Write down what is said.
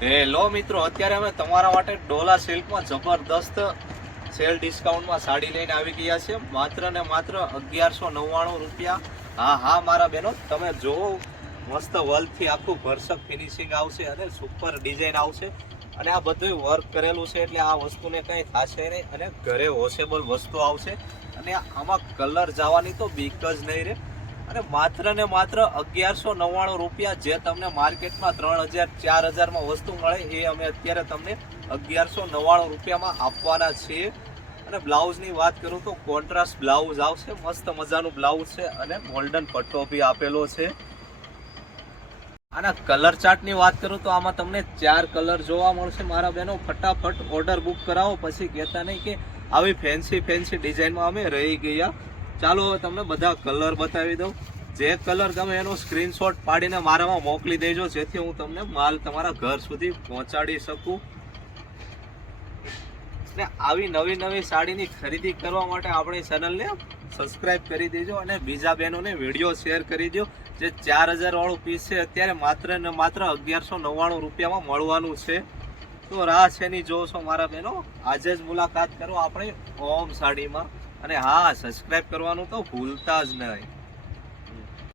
Hello મિત્રો, અત્યારે અમે તમારા માટે ડોલા સિલ્કમાં જબરદસ્ત સેલ ડિસ્કાઉન્ટમાં સાડી લઈને આવી ગયા છે. માત્ર ને માત્ર 1199 રૂપિયા. હા મારા બહેનો, તમે જોવો, મસ્ત વર્કથી આખું ભરસક ફિનિશિંગ આવશે અને સુપર ડિઝાઇન આવશે અને આ બધું વર્ક કરેલું છે એટલે આ વસ્તુને કંઈ થશે નહીં અને ઘરે વોશેબલ વસ્તુ આવશે અને આમાં કલર જવાની તો બીક જ નહીં રહે. અને માત્ર ને માત્ર 1199 રૂપિયા, જે તમને માર્કેટમાં 3000 4000 માં વસ્તુ મળે એ અમે અત્યારે તમને 1199 રૂપિયામાં આપવાના છીએ. અને બ્લાઉઝની વાત કરું તો કોન્ટ્રાસ્ટ બ્લાઉઝ આવશે, મસ્ત મજાનું બ્લાઉઝ છે અને ગોલ્ડન પટ્ટો બી આપેલો છે. આના કલર ચાર્ટની વાત કરું તો આમાં તમને 4 કલર જોવા મળશે. મારા બહેનો, ફટાફટ ઓર્ડર બુક કરાવો, પછી કહેતા નહીં કે આવી ફેન્સી ડિઝાઇનમાં અમે રહી ગયા. ચાલો હવે તમને બધા કલર બતાવી દઉં. જે કલર ગમે એનો સ્ક્રીનશોટ પાડીને મારામાં મોકલી દેજો, જેથી હું તમને માલ તમારા ઘર સુધી પહોંચાડી શકું. ને આવી નવી સાડીની ખરીદી કરવા માટે આપણી ચેનલને સબસ્ક્રાઇબ કરી દેજો અને બીજા બહેનોને વિડીયો શેર કરી દો. જે 4000 વાળું પીસ છે અત્યારે માત્ર ને માત્ર 1199 રૂપિયામાં મળવાનું છે. તો રાહ છે ની જોશો મારા બહેનો, આજે જ મુલાકાત કરો આપણી ઓમ સાડીમાં. અને હા, સબસ્ક્રાઇબ કરવાનું તો ભૂલતા જ નહીં.